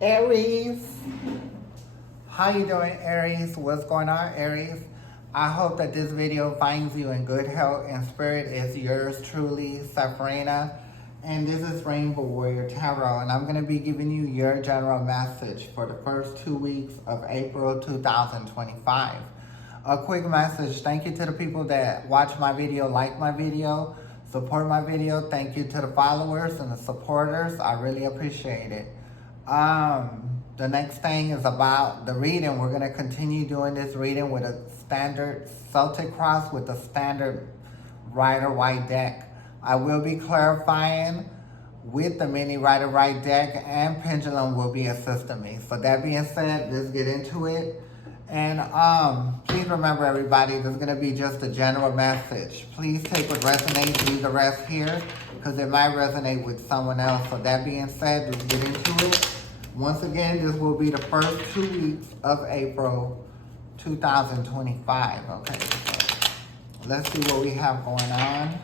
Aries, how you doing, Aries? What's going on, Aries? I hope that this video finds you in good health and spirit. Is yours truly, Sabrina, and this is Rainbow Warrior Tarot, and I'm going to be giving you your general message for the first 2 weeks of April 2025. A quick message: thank you to the people that watch my video, like my video, support my video. Thank you to the followers and the supporters. I really appreciate it. The next thing is about the reading. We're going to continue doing this reading with a standard Celtic cross with a standard Rider-Waite deck. I will be clarifying with the mini Rider-Waite deck, and Pendulum will be assisting me. So that being said, let's get into it. And please remember, everybody, this is going to be just a general message. Please take what resonates, leave the rest here, because it might resonate with someone else. So that being said, let's get into it. Once again, this will be the first 2 weeks of April 2025. Okay, so let's see what we have going on.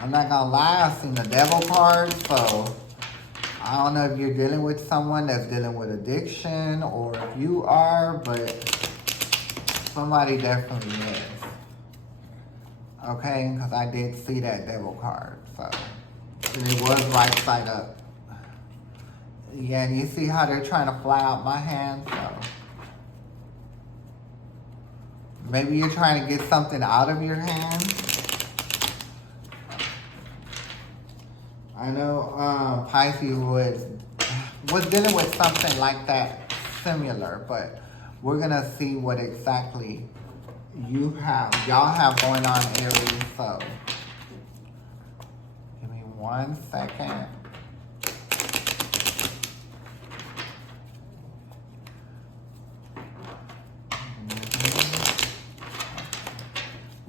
I'm not gonna lie, I've seen the devil card, so I don't know if you're dealing with someone that's dealing with addiction or if you are, but somebody definitely is. Okay, because I did see that devil card, so, and it was right side up. Yeah, and you see how they're trying to fly out my hand, so maybe you're trying to get something out of your hand. I know Pisces was dealing with something like that, similar, but we're gonna see what exactly y'all have going on, Aries. So give me 1 second.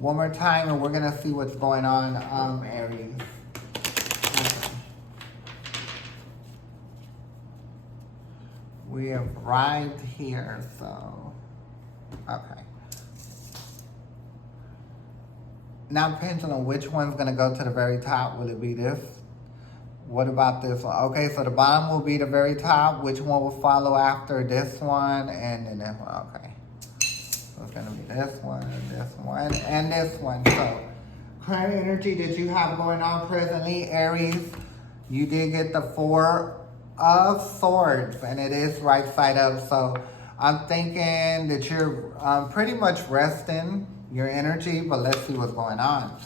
One more time, and we're gonna see what's going on, Aries. Okay. We have arrived here, so okay. Now, Pendulum, which one's gonna go to the very top? Will it be this? What about this one? Okay, so the bottom will be the very top. Which one will follow after this one, and then this one? Okay. So it's gonna be this one, and this one. So current energy that you have going on presently, Aries, you did get the 4 of Swords, and it is right side up. So I'm thinking that you're pretty much resting your energy, but let's see what's going on.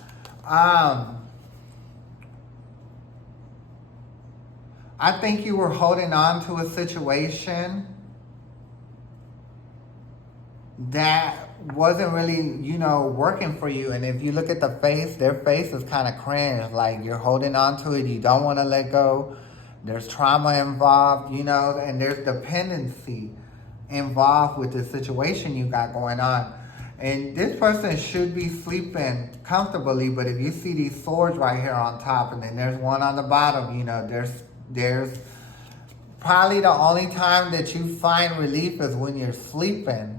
I think you were holding on to a situation that wasn't really, working for you. And if you look at the face, their face is kind of cringe. Like you're holding on to it. You don't want to let go. There's trauma involved, and there's dependency involved with the situation you got going on. And this person should be sleeping comfortably, but if you see these swords right here on top, and then there's one on the bottom, there's probably the only time that you find relief is when you're sleeping.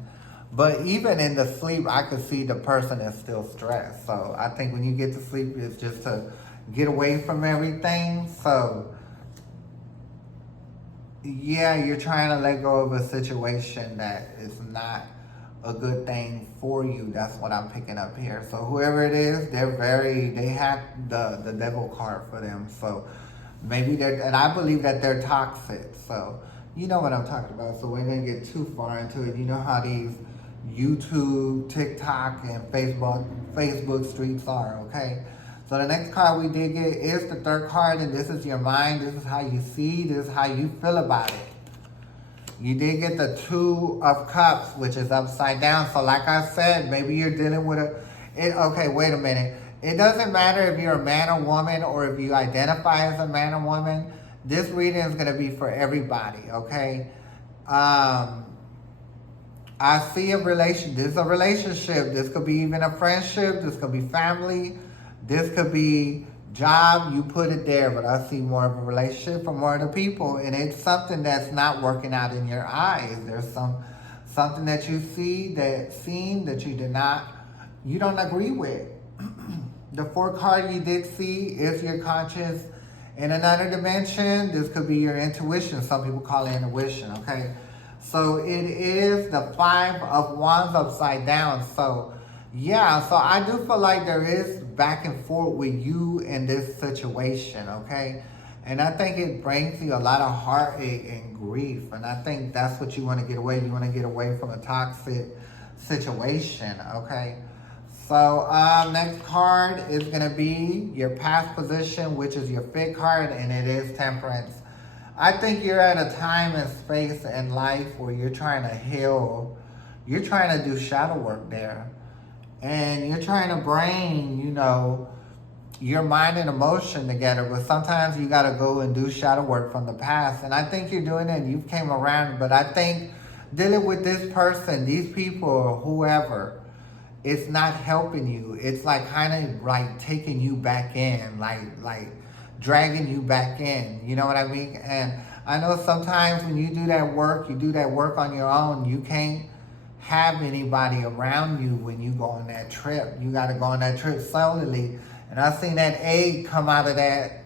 But even in the sleep, I could see the person is still stressed. So I think when you get to sleep, it's just to get away from everything. So yeah, you're trying to let go of a situation that is not a good thing for you. That's what I'm picking up here. So whoever it is, they have the devil card for them. So maybe and I believe that they're toxic. So you know what I'm talking about. So we're gonna get too far into it. You know how these YouTube, TikTok, and Facebook streets are, okay? So the next card we did get is the 3rd card, and this is your mind. This is how you see. This is how you feel about it. You did get the 2 of Cups, which is upside down. So like I said, maybe you're dealing with okay, wait a minute. It doesn't matter if you're a man or woman, or if you identify as a man or woman. This reading is going to be for everybody, okay? I see this is a relationship. This could be even a friendship. This could be family. This could be job. You put it there, but I see more of a relationship for more of the people. And it's something that's not working out in your eyes. There's something that you see that you don't agree with. The 4th card you did see is your conscience In another dimension, this could be your intuition. Some people call it intuition, okay? So it is the 5 of Wands upside down. So yeah, so I do feel like there is back and forth with you in this situation, okay? And I think it brings you a lot of heartache and grief. And I think that's what you want to get away. You want to get away from a toxic situation, okay? So next card is going to be your past position, which is your 5th card, and it is Temperance. I think you're at a time and space in life where you're trying to heal. You're trying to do shadow work there. And you're trying to bring, you know, your mind and emotion together. But sometimes you got to go and do shadow work from the past. And I think you're doing it and you came around. But I think dealing with this person, these people, or whoever, it's not helping you. It's like kind of like taking you back in, like dragging you back in. You know what I mean? And I know sometimes when you do that work, you do that work on your own. You can't have anybody around you when you go on that trip. You got to go on that trip solely. And I seen that egg come out of that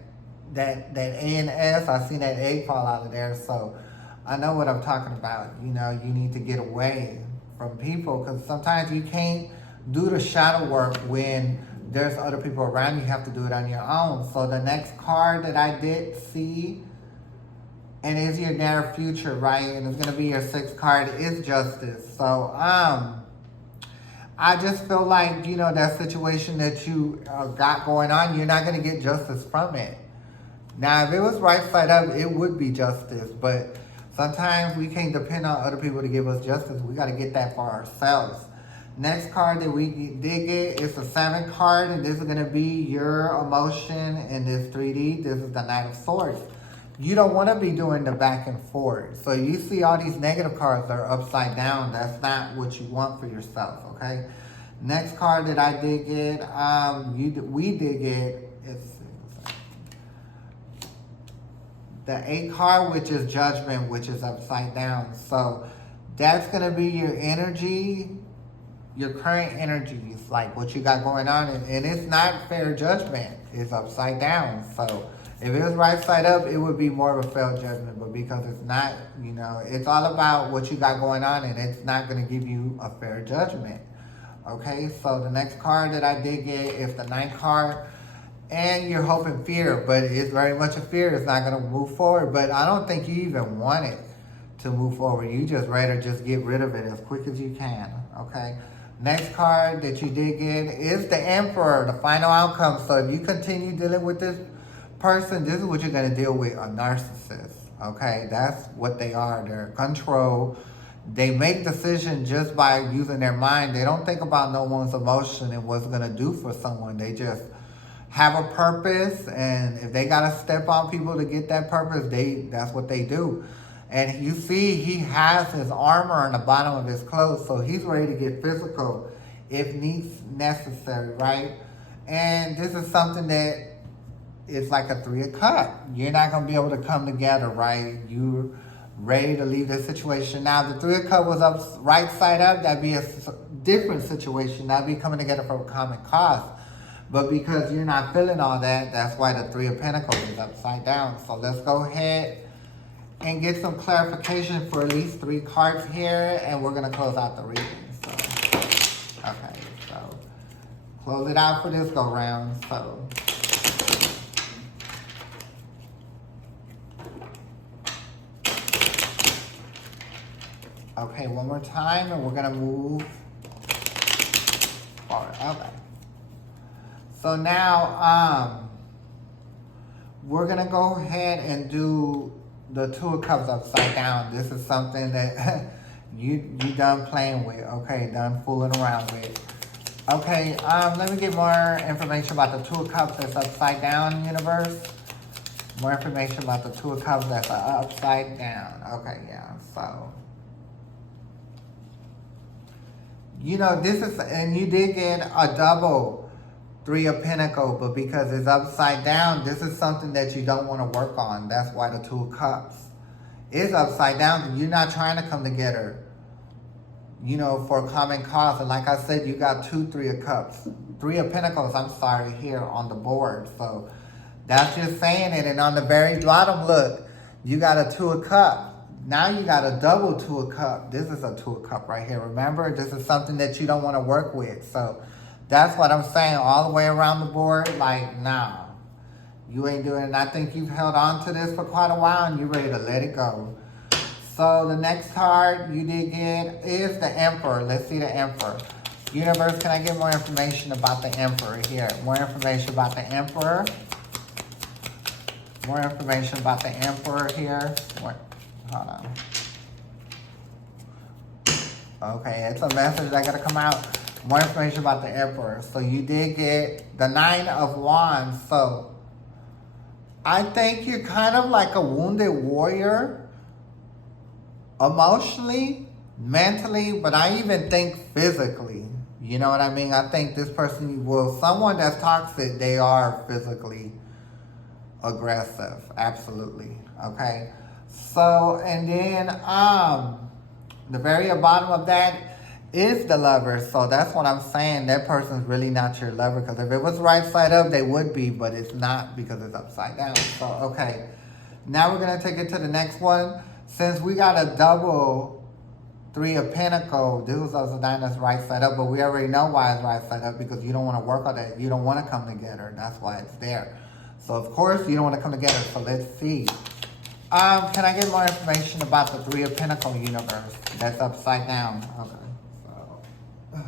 A and S. I seen that egg fall out of there. So I know what I'm talking about. You know, you need to get away from people because sometimes you can't do the shadow work when there's other people around you. You have to do it on your own. So the next card that I did see, and it's your near future, right? And it's going to be your 6th card, is Justice. So I just feel like, you know, that situation that you got going on, you're not going to get justice from it. Now, if it was right side up, it would be justice. But sometimes we can't depend on other people to give us justice. We got to get that for ourselves. Next card that we did get is the 7th card, and this is going to be your emotion in this 3D. This is the Knight of Swords. You don't want to be doing the back and forth. So you see all these negative cards that are upside down. That's not what you want for yourself, okay? Next card that I did get, we did get, is the 8th card, which is Judgment, which is upside down. So that's going to be your energy, your current energies, like what you got going on. And it's not fair judgment. It's upside down. So if it was right side up, it would be more of a failed judgment. But because it's not, you know, it's all about what you got going on, and it's not going to give you a fair judgment. Okay, so the next card that I did get is the 9th card. And you're hoping fear, but it's very much a fear. It's not going to move forward. But I don't think you even want it to move forward. You just rather just get rid of it as quick as you can. Okay. Next card that you did get is the Emperor, the final outcome. So if you continue dealing with this person, this is what you're going to deal with, a narcissist. Okay, that's what they are. They're control. They make decisions just by using their mind. They don't think about no one's emotion and what's going to do for someone. They just have a purpose, and if they got to step on people to get that purpose, that's what they do. And you see, he has his armor on the bottom of his clothes, so he's ready to get physical if needs necessary, right? And this is something that is like a 3 of Cups. You're not going to be able to come together, right? You're ready to leave this situation. Now, the 3 of Cups was up right side up. That'd be a different situation. That'd be coming together for a common cause. But because you're not feeling all that, that's why the 3 of Pentacles is upside down. So let's go ahead and get some clarification for at least 3 cards here, and we're going to close out the reading. So, okay, so close it out for this go round. So, okay, one more time, and we're going to move forward. Okay. So now, we're going to go ahead and do the 2 of Cups upside down. This is something that you done playing with, okay, done fooling around with. Okay, let me get more information about the 2 of Cups that's upside down, universe. More information about the 2 of Cups that's upside down. Okay, yeah, so. You know, this is, and you did get a double 3 of Pentacles, but because it's upside down, this is something that you don't want to work on. That's why the 2 of Cups is upside down. You're not trying to come together, you know, for a common cause. And like I said, you got 2 3 of Cups. 3 of Pentacles, I'm sorry, here on the board. So That's just saying it. And on the very bottom, look, you got a 2 of cups. Now you got a double 2 of cups. This is a 2 of cups right here. Remember, this is something that you don't want to work with. So that's what I'm saying all the way around the board. Like, nah, you ain't doing it. And I think you've held on to this for quite a while and you're ready to let it go. So the next card you did get is the Emperor. Let's see the Emperor. Universe, can I get more information about the Emperor here? More information about the Emperor. More information about the Emperor here. Hold on. Okay, it's a message that gotta come out. More information about the Emperor. So you did get the 9 of Wands. So I think you're kind of like a wounded warrior. Emotionally, mentally, but I even think physically. You know what I mean? I think this person someone that's toxic, they are physically aggressive. Absolutely. Okay. So, and then the very bottom of that is the Lover. So that's what I'm saying. That person's really not your lover, because if it was right side up, they would be, but it's not because it's upside down. So, okay. Now we're going to take it to the next one. Since we got a double 3 of Pentacles, this was also down that's right side up, but we already know why it's right side up, because you don't want to work on that. You don't want to come together. That's why it's there. So, of course, you don't want to come together. So, let's see. Can I get more information about the 3 of Pentacles universe that's upside down? Okay.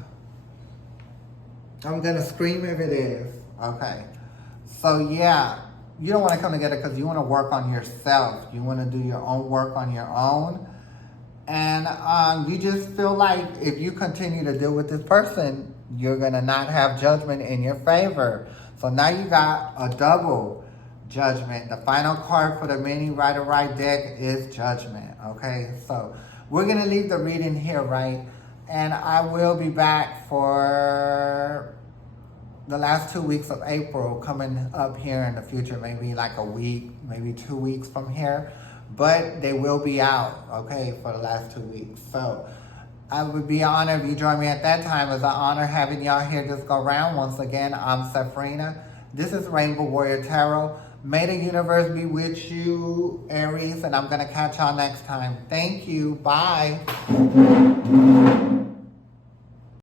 So, I'm going to scream if it is. Okay. So, yeah. You don't want to come together because you want to work on yourself. You want to do your own work on your own. And you just feel like if you continue to deal with this person, you're going to not have judgment in your favor. So now you got a double Judgment. The final card for the mini Rider-Waite deck is Judgment. Okay, so we're going to leave the reading here, right? And I will be back for the last 2 weeks of April coming up here in the future, maybe like a week, maybe 2 weeks from here. But they will be out, okay, for the last 2 weeks. So I would be honored if you join me at that time. It's an honor having y'all here this go round. Once again, I'm Sabrina. This is Rainbow Warrior Tarot. May the universe be with you, Aries, and I'm going to catch y'all next time. Thank you. Bye.